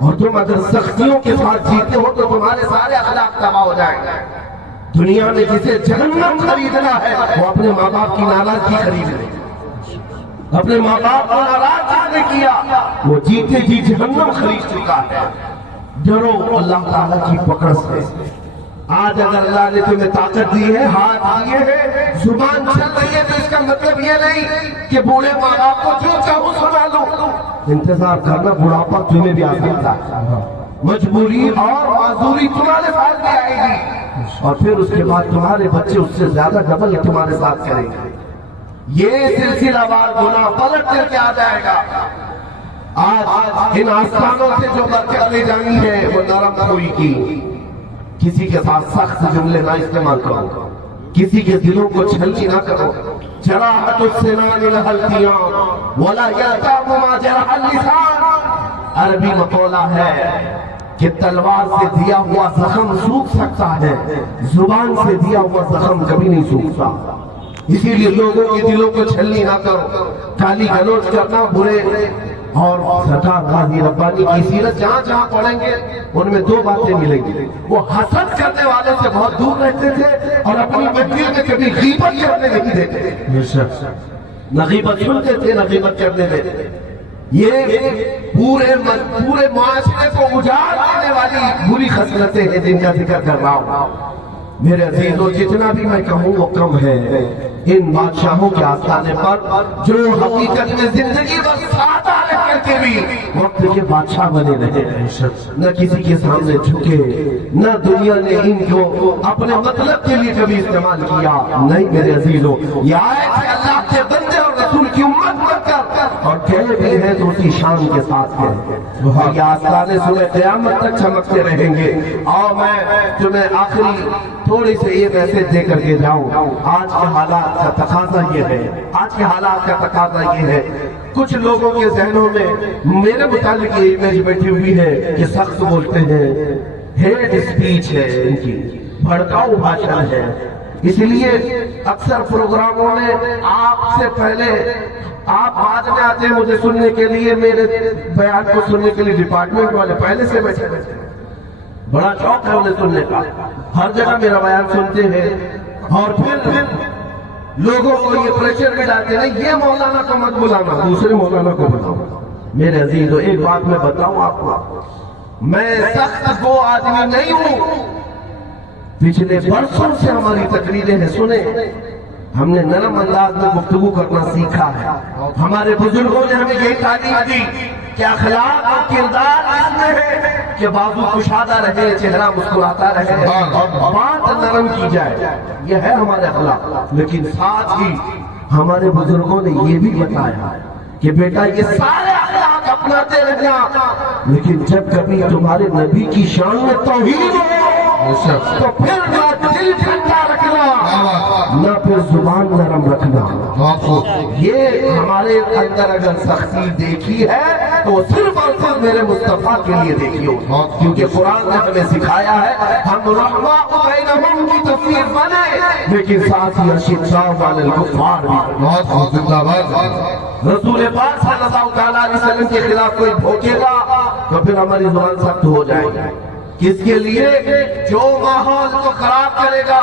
اور تم اگر سختیوں کے ساتھ جیتے ہو تو تمہارے سارے اخلاق تباہ ہو جائیں گے. دنیا میں جسے جہنم خریدنا ہے وہ اپنے ماں باپ کی ناراضگی خرید لے. اپنے ماں باپ کو ناراض نے کیا، وہ جیتے جی جہنم خرید چکا ہے. ڈرو اللہ تعالیٰ کی پکڑ سے. آج اگر اللہ نے تمہیں طاقت دی ہے، ہاتھ دیے ہیں، زبان چل رہی ہے، تو اس کا مطلب یہ نہیں کہ بوڑھے ماں باپ کو جو چاہو سنا لو. انتظار کرنا، بڑھاپا تمہیں بھی آ سکتا ہے. مجبوری اور معذوری تمہارے ساتھ بھی آئے گی، اور پھر اس کے بعد تمہارے بچے اس سے زیادہ ڈبل تمہارے ساتھ کریں گے. یہ سلسلہ وار گناہ پلٹ کر کے آ جائے گا. آج ان آستانوں سے جو برکت لے جانی ہے وہ نرم روئی کی. کسی کے ساتھ سخت جملے نہ استعمال کرو، کسی کے دلوں کو چھلکی نہ کرو. جراحت السنان لها التیام ولا یلتام ما جرح اللسان. عربی مقولہ ہے کہ تلوار سے دیا ہوا زخم سوکھ سکتا ہے، زبان سے دیا ہوا زخم کبھی نہیں سوکھتا. اسی لیے لوگوں کے دلوں کو چھلنی نہ کرو. گالی گلوچ کرنا برے. اور سرکار غازی ربانی کی سیرت جہاں جہاں پڑھیں گے ان میں دو باتیں ملیں گی. وہ حسد کرنے والے سے بہت دور رہتے تھے اور اپنی محفل میں کبھی غیبت کرنے نہیں دیتے. نہ غیبت سنتے تھے، نہ غیبت کرنے دیتے تھے. یہ پورے معاشرے کو اجاڑ دینے والی بری خصلتیں ہیں جن کا ذکر کر رہا ہوں. میرے عزیزوں، جتنا بھی میں کہوں وہ کم ہے. ان بادشاہوں کے آستانے پر جو حقیقت میں زندگی بس سادہ رہ کر کے بھی وقت کے بادشاہ بنے رہے، نہ کسی کے سامنے جھکے، نہ دنیا نے ان کو اپنے مطلب کے لیے کبھی استعمال کیا. نہیں میرے عزیزوں، یہ آیت ہے اللہ کے بندے اور رسول کی امت بن کر، اور کہے بھی ہیں تو اسی شان کے ساتھ ہیں. یہ آستانے صبح قیامت تک چمکتے رہیں گے. اور میں تمہیں آخری تھوڑی سے یہ میسج دے کر کے جاؤں. آج کے حالات کا تقاضا یہ ہے، آج کے حالات کا تقاضا یہ ہے. کچھ لوگوں کے ذہنوں میں میرے متعلق یہ امیج بیٹھی ہوئی ہے کہ سخت بولتے ہیں، ہیٹ اسپیچ ہے، ان کی بھڑکاؤ بھاشن ہے. اس لیے اکثر پروگراموں میں آپ سے پہلے آپ بعد میں آتے ہیں مجھے سننے کے لیے، میرے بیان کو سننے کے لیے ڈپارٹمنٹ والے پہلے سے بیٹھے رہتے ہیں. بڑا شوق ہے انہیں سننے کا، ہر جگہ میرا بیان سنتے ہیں. اور پھر لوگوں کو یہ پریشر بھی ڈالتے ہیں، یہ مولانا کو مت بلانا، دوسرے مولانا کو بلاؤ. میرے عزیزو، ایک بات میں بتاؤں آپ کو، میں سخت وہ آدمی نہیں ہوں. پچھلے برسوں سے ہماری تقریریں ہیں، سنیں. ہم نے نرم انداز میں گفتگو کرنا سیکھا ہے. ہمارے بزرگوں نے ہمیں یہی تعلیم دی کہ اخلاق اور کردار اس میں ہے کہ بازو کشادہ رہے، چہرہ مسکراتا رہے اور بات نرم کی جائے. یہ ہے ہمارے اخلاق. لیکن ساتھ ہی ہمارے بزرگوں نے یہ بھی بتایا کہ بیٹا یہ سارے اخلاق اپناتے رہنا، لیکن جب کبھی تمہارے نبی کی شان میں توہین ہو تو پھر نہ دل ٹھنڈا رکھنا نہ پھر زبان نرم رکھنا. یہ ہمارے اندر اگر سختی دیکھی ہے تو صرف اور صرف میرے مصطفیٰ کے لیے دیکھی ہو, کیونکہ قرآن نے ہمیں سکھایا ہے ہم رحماء بینہم کی تصویر بنے لیکن ساتھ ہی اشداء علی الکفار بھی. رسول پاک صلی اللہ تعالیٰ علیہ وسلم کے خلاف کوئی بھوکے گا تو پھر ہماری زبان سخت ہو جائے گی. کس کے لیے؟ جو ماحول کو خراب کرے گا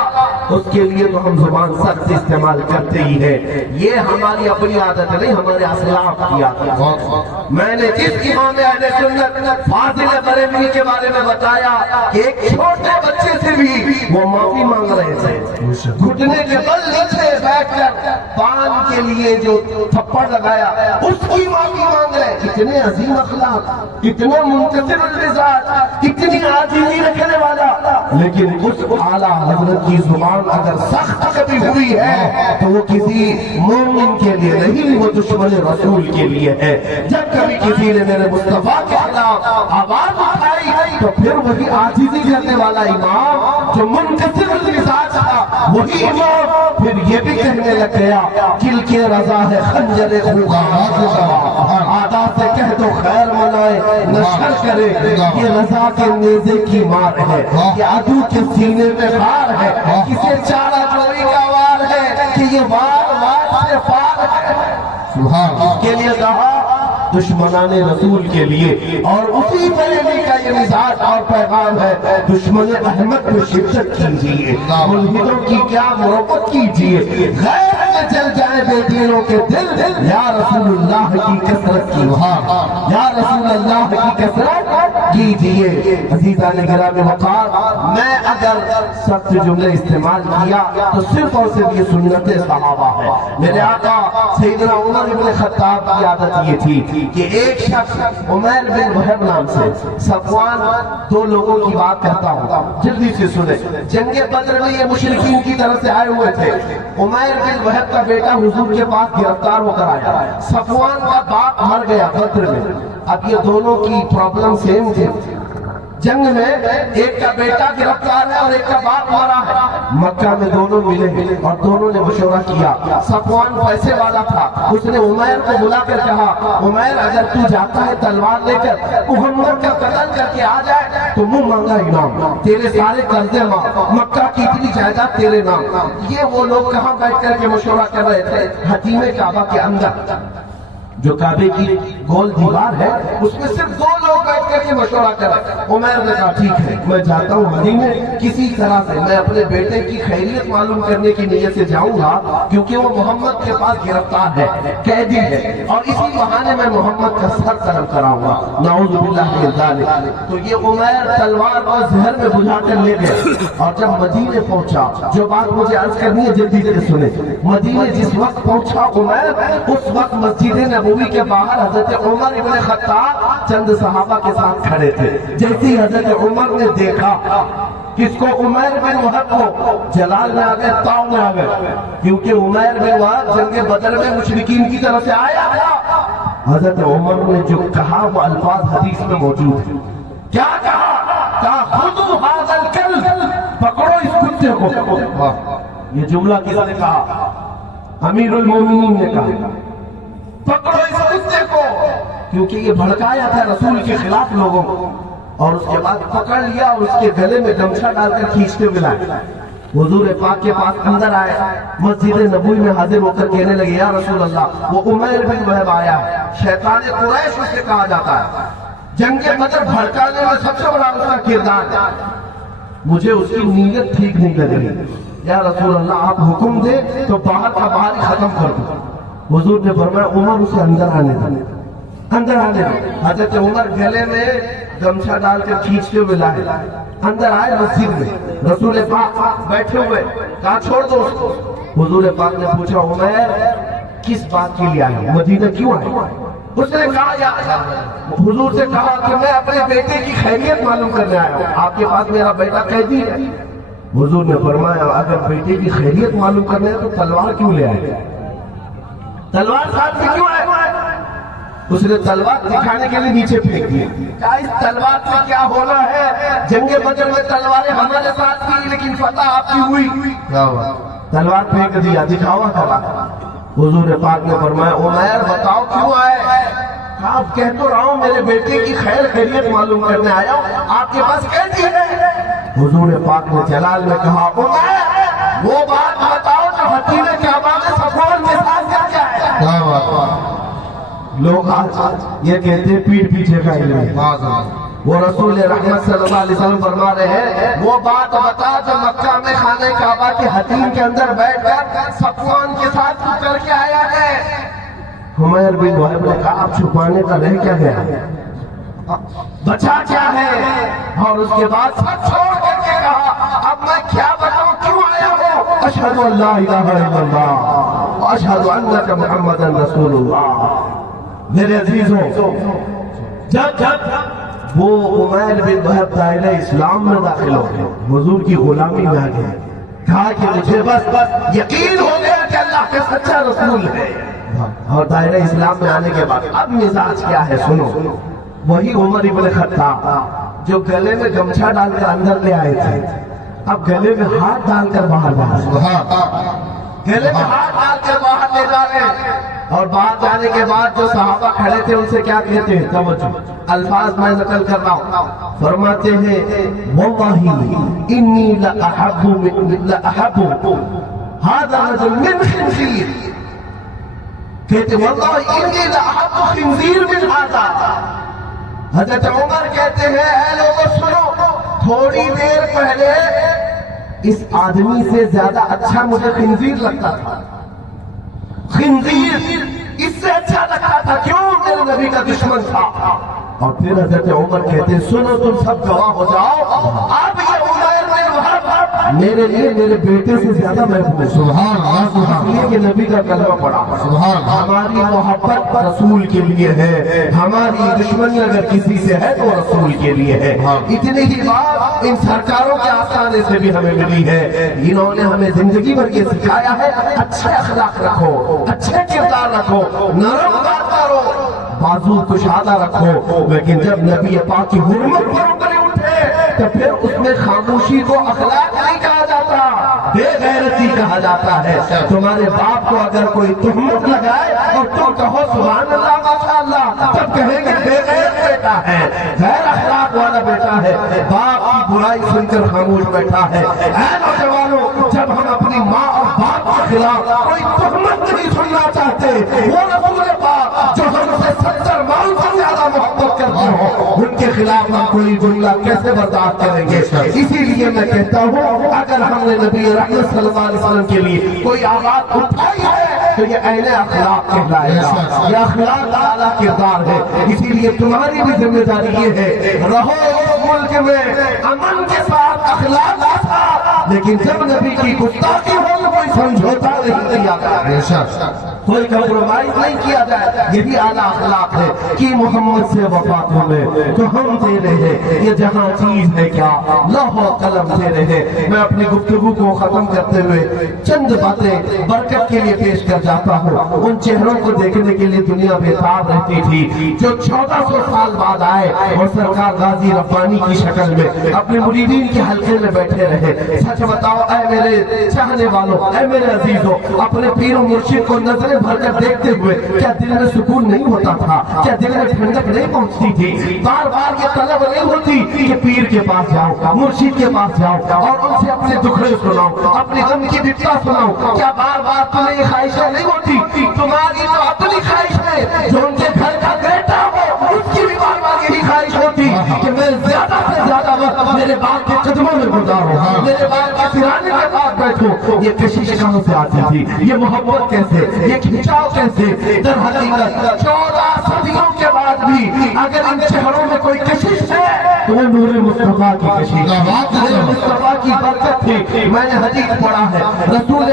اس کے لیے تو ہم زبان سخت استعمال کرتے ہی ہیں. یہ ہماری اپنی عادت نہیں, ہمارے اسلاف کی عادت. میں نے جس امام اہل سنت فاضل بریلوی کے بارے میں بتایا کہ ایک چھوٹے بچے سے بھی وہ معافی مانگ رہے تھے, گھٹنے کے بل نیچے بیٹھ کر پان کے لیے جو تھپڑ لگایا اس کی معافی مانگ رہے. اتنے عظیم اخلاق, اتنے منتصر المزاج, اتنی عاجزی رکھنے والا, لیکن اس اعلیٰ حضرت کی زبان اگر سخت کبھی ہوئی ہے تو وہ کسی مومن کے لیے نہیں, وہ دشمن رسول کے لیے ہے. جب کبھی کسی نے میرے مصطفیٰ کے خلاف آواز اٹھائی تو پھر وہی عاجزی کرنے والا امام جو منتصر المزاج تھا وہی امام پھر یہ بھی کہنے لگ گیا کل کے رضا ہے خنجر خوگا آدھا سے کہہ دو خیر منائے نشر کرے, یہ رضا کے نیزے کی مار ہے, یہ عدو کے سینے میں بار ہے, کسے چارہ جوئی کا وار ہے کہ یہ وار وار سے پار ہے. اس کے لیے کہا دشمنان رسول کے لیے, اور اسی بریلوی کا یہ مزاج اور پیغام ہے دشمن احمد کو شدت کیجیے, ملحدوں کی کیا محبت کیجیے, غیر میں چل جائے بے دینوں کے دل, یا رسول اللہ کی کثرت کی یا رسول اللہ کی کثرت کیجیے. عزیزان گرامی وقار, میں اگر سخت جملے استعمال کیا تو صرف اور صرف یہ سنت صحابہ ہے. میرے آقا سیدنا عمر بن خطاب کی عادت یہ تھی کہ ایک شخص عمیر بن وہب نام سے, صفوان دو لوگوں کی بات کرتا ہوں جلدی سے سنیں. جنگ بدر میں یہ مشرکین کی طرف سے آئے ہوئے تھے. عمیر بن وہب کا بیٹا حضور کے پاس گرفتار ہو کر آیا. صفوان کا باپ مر گیا بدر میں. اب یہ دونوں کی پرابلم سیم تھی. جنگ میں ایک کا بیٹا گرفتار ہے اور ایک کا باپ مارا ہے. مکہ میں دونوں ملے اور دونوں نے مشورہ کیا. صفوان پیسے والا تھا, اس نے عمیر کو بلا کر کہا عمیر اگر تو جاتا ہے تلوار لے کر محمد کا قتل کر کے آ جائے تو منہ مانگا انعام, تیرے سارے قرضے معاف, مکہ کی اتنی جائیداد تیرے نام. یہ وہ لوگ کہاں بیٹھ کر کے مشورہ کر رہے تھے؟ حتیم کعبہ کے اندر جو کعبے کی گول دیوار ہے اس میں صرف دو لوگ بیٹھ کر کے مشورہ کریں. عمیر نے کہا ٹھیک ہے میں جاتا ہوں مدینے, کسی طرح سے میں اپنے بیٹے کی خیریت معلوم کرنے کی نیت سے جاؤں گا کیونکہ وہ محمد کے پاس گرفتار ہے, قیدی ہے, اور اسی بہانے میں محمد کا سر قلم کراؤں گا, نعوذ باللہ من ذالک. تو یہ عمیر تلوار کو زہر میں بجھا کر لے گئے اور جب مدینے پہنچا, جو بات مجھے عرض کرنی ہے جلدی سے سنیں, مدینے جس وقت پہنچا عمیر اس وقت مسجد نبوی کے باہر حضرت عمر ابن خطاب چند صحابہ کے ساتھ کھڑے تھے. جیسے ہی حضرت عمر نے دیکھا کس کو, عمیر بن وہب کو, جلال میں آ گئے, تاؤ میں آ گئے, کیونکہ عمیر بن وہب جنگ بدر میں مشرکین کی طرف سے آیا. حضرت عمر نے جو کہا وہ الفاظ حدیث میں موجود ہیں. کیا کہا؟ خذوا ھذا الکلب, پکڑو اس کتے کو. یہ جملہ کس نے کہا؟ امیر المومنین نے کہا پکڑو اس کتے کو, کیونکہ یہ بھڑکایا تھا رسول کے خلاف لوگوں کو. اور اس کے بعد پکڑ لیا اور اس کے گلے میں گمچھا ڈال کر کھینچتے ہوئے لائے. حضور پاک کے پاس اندر آئے, مسجد نبوی میں حاضر ہو کر کہنے لگے یا رسول اللہ وہ عمیر بن وہب آیا ہے, شیطان قریش اس سے کہا جاتا ہے, جنگ بدر بھڑکانے میں سب سے بڑا اس کا کردار ہے, مجھے اس کی نیت ٹھیک نہیں لگ رہی, یا رسول اللہ آپ حکم دے تو باہر کا باہر ہی ختم کر دو. حضور نے فرمایا عمر اسے اندر آنے دے, اندر آنے دے. حضرت عمر گلے میں گمچھا ڈال کر کھینچتے ہوئے لائے, اندر آئے مسجد میں, رسول پاک بیٹھے ہوئے, کہا چھوڑ دو اس کو. حضور پاک نے پوچھا عمیر کس بات کے لیے آئے, مدینہ کیوں آئے؟ اس نے کہا یا حضور سے کہا کہ میں اپنے بیٹے کی خیریت معلوم کرنے آیا ہوں, آپ کے پاس میرا بیٹا قیدی ہے. حضور نے فرمایا اگر بیٹے کی خیریت معلوم کرنے ہے تو تلوار کیوں لے آئے, تلوار ساتھ سے کیوں آئے؟ اس نے تلوار دکھانے کے لیے نیچے پھینک دی. کہا اس تلوار سے کیا ہونا ہے؟ جنگ بدر میں تلواریں ہمارے ساتھ کی لیکن فتح آپ کی ہوئی. تلوار پھینک دیا, دکھاوا کرا. حضور پاک نے فرمایا عمیر بتاؤ کیوں آئے؟ آپ کہہ تو رہا ہوں میرے بیٹے کی خیر خیریت معلوم کرنے آیا ہوں, آپ کے پاس کیسی ہے؟ حضور پاک نے جلال میں کہا عمیر وہ بات بتاؤ جو حتیم کعبہ میں صفوان کے ساتھ کر کے آیا. لوگ آج یہ کہتے ہیں پیٹ پیچھے کا علم ہے. وہ رسول رحمت صلی اللہ علیہ وسلم فرما رہے ہیں وہ بات بتا جو مکہ میں خانہ کعبہ کے حتیم کے اندر بیٹھ کر صفوان کے ساتھ کر کے آیا ہے. عمیر بن وہب نے کہا اب چھپانے کا رہ کیا گیا, بچا کیا ہے؟ اور اس کے بعد سب چھوڑ کر کے کہا اب میں کیا بتاؤں کیوں آیا ہوں؟ اشہد ان لا الہ الا اللہ واشہد انک محمد رسول اللہ. میرے عزیزوں جب وہ عمیر بن وہب دائرہ اسلام میں داخل ہو گئے, حضور کی غلامی میں آ گئے, کہا کہ مجھے بس یقین ہو گیا کہ اللہ کے سچا رسول ہے. اور دائرہ اسلام میں آنے کے بعد اب مزاج کیا ہے سنو. وہی عمر ابن خطاب جو گلے میں گمچھا ڈال کر اندر لے آئے تھے, اب گلے میں ہاتھ ڈال کر باہر گلے میں ہاتھ ڈال کر باہر لے جا رہے ہیں. اور باہر جانے کے بعد جو صحابہ کھڑے تھے ان سے کیا کہتے ہیں؟ توجہ, الفاظ میں نقل کر رہا ہوں. فرماتے ہیں واللہ انی لأحب هذا الرجل من خنزیر. کہتے واللہ انی لأحب خنزیر من هذا. حضرت عمر کہتے ہیں اے لوگوں سنو, تھوڑی دیر پہلے اس آدمی سے زیادہ اچھا مجھے خنزیر لگتا تھا. خنزیر اس سے اچھا لگتا تھا, کیوں؟ میرے نبی کا دشمن تھا. اور پھر حضرت عمر کہتے سنو تم سب گواہ ہو جاؤ, اب یہ عمیر بن وہب میرے لیے میرے بیٹے سے زیادہ محبوب. سبحان اللہ. اس لیے کہ نبی کا کلمہ پڑھا. سبحان. ہماری محبت رسول کے لیے ہے, ہماری دشمنی اگر کسی سے ہے تو رسول کے لیے ہے. اتنی ہی بات ان سرکاروں کے آستانے سے بھی ہمیں ملی ہے. انہوں نے ہمیں زندگی بھر یہ سکھایا ہے اچھے اخلاق رکھو, اچھے کردار رکھو, نرم بات کرو, بازو کشادہ رکھو. لیکن جب نبی پاک کی حرمت پر انگلی اٹھے تو پھر اس میں خاموشی کو اخلاق نہیں کہا جاتا, بے غیرتی کہا جاتا ہے. تمہارے باپ کو اگر کوئی تہمت لگائے اور تم کہو سبحان اللہ ماشاء اللہ, تب کہیں گے بے غیرت بیٹا ہے, غیر اخلاق والا بیٹا ہے. باپ کی برائی سن کر خاموش بیٹھا ہے. اے نوجوانوں, جب ہم اپنی ماں اور باپ کے خلاف کوئی تہمت نہیں سننا چاہتے, وہ رسول پاک جو ہم سے 70 ماؤں سے زیادہ محبت کرتے ہو ان کے خلاف ہم کوئی جملہ کیسے برداشت کریں گے؟ اسی لیے میں کہتا ہوں اگر ہم نے نبی رحمت صلی اللہ علیہ وسلم کے لیے کوئی آواز اٹھائی ہے تو یہ اہل اخلاق کہلائے گا, یہ اخلاق کا اعلیٰ کردار ہے. اسی لیے تمہاری بھی ذمہ داری یہ ہے رہو اس ملک میں امن کے ساتھ, اخلاق کے ساتھ, لیکن جب نبی کی گستاخی ہو تو کوئی سمجھوتا نہیں کیا جائے, کوئی کمپرومائز نہیں کیا جائے. یہی اعلیٰ اخلاق ہے کہ محمد سے وفات ہمیں تو ہم دے رہے, یہ جہاں چیز ہے کیا لوح و قلم دے رہے. میں اپنی گفتگو کو ختم کرتے ہوئے چند باتیں برکت کے لیے پیش کر جاتا ہوں. ان چہروں کو دیکھنے کے لیے دنیا بےتاب رہتی تھی جو 1400 سال بعد آئے اور سرکار غازی ربانی کی شکل میں اپنے مریدین کے حلقے میں بیٹھے رہے. سچ بتاؤ اے میرے چاہنے والوں, اے میرے عزیزوں, اپنے پیر و مرشد کو نظریں بھر کر دیکھتے ہوئے کیا دل میں سکون نہیں ہوتا تھا؟ کیا دل میں ٹھنڈک نہیں پہنچتی تھی؟ بار بار یہ طلب نہیں ہوتی کہ پیر کے پاس جاؤ, مرشد کے پاس جاؤ اور ان سے اپنے دکھڑے سناؤ, اپنی غم کی بپتا سناؤ؟ کیا بار بار تمہیں یہ خواہشیں نہیں ہوتی؟ تمہاری تو اپنی خواہش ہے, جو ان کے گھر کا بیٹا ہو اس کی بھی بار بار یہی خواہش ہوتی کہ میں زیادہ سے زیادہ وقت میرے باپ کے قدموں میں گزاروں, میرے باپ کے سرانے کے پاس بیٹھوں. یہ کشش کہاں سے آتی تھی؟ یہ محبت کیسے, یہ کھنچاؤ کیسے؟ در حقیقت 14 صدیوں کے بعد بھی اگر ان چہروں میں کوئی کشش ہے تو وہ نور مصطفیٰ کی کشش, نور مصطفیٰ کی برکت تھی. میں نے حدیث پڑھا ہے رسول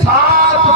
7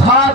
7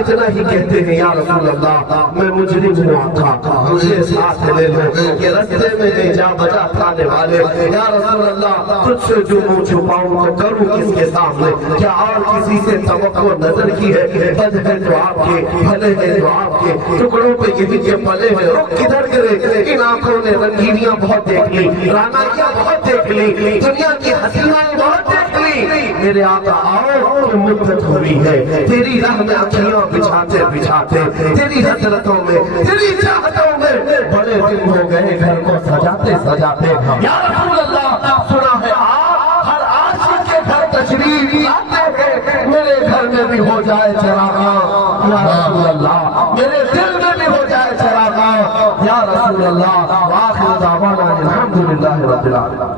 اتنا ہی کہتے ہیں یا رسول اللہ میں مجرم ہوں آقا مجھے ساتھ لے لو یہ رستے میں لے جا بجا پھانے والے یا رسول اللہ تجھ سے جو منہ چھپاؤں تو کروں کس کے سامنے کیا اور کسی سے توقع نظر کی ہے بد ہے جو آپ کے بھلے ہے جو آپ کے ٹکڑوں پہ یہ کے پلے ہیں رخ کدھر کرے ان آنکھوں نے رنگینیاں بہت دیکھ لی رانائیاں بہت دیکھ لی دنیا کی حسینائیں بہت دیکھ لی میرے آقا آؤ کہ مدت ہوئی ہے تیری راہ میں اکھیاں بچھاتے بچھاتے تیری حسرتوں میں تیری چاہتوں میں بڑے دن ہو گئے گھر کو سجاتے سجاتے یا رسول اللہ سنا ہے آپ ہر عاشق کے گھر تشریف لاتے ہیں میرے گھر میں بھی ہو جائے چراغاں یا رسول اللہ میرے دل میں بھی ہو جائے چراغاں یا رسول اللہ وآخر دعوانا الحمدللہ رب العالمین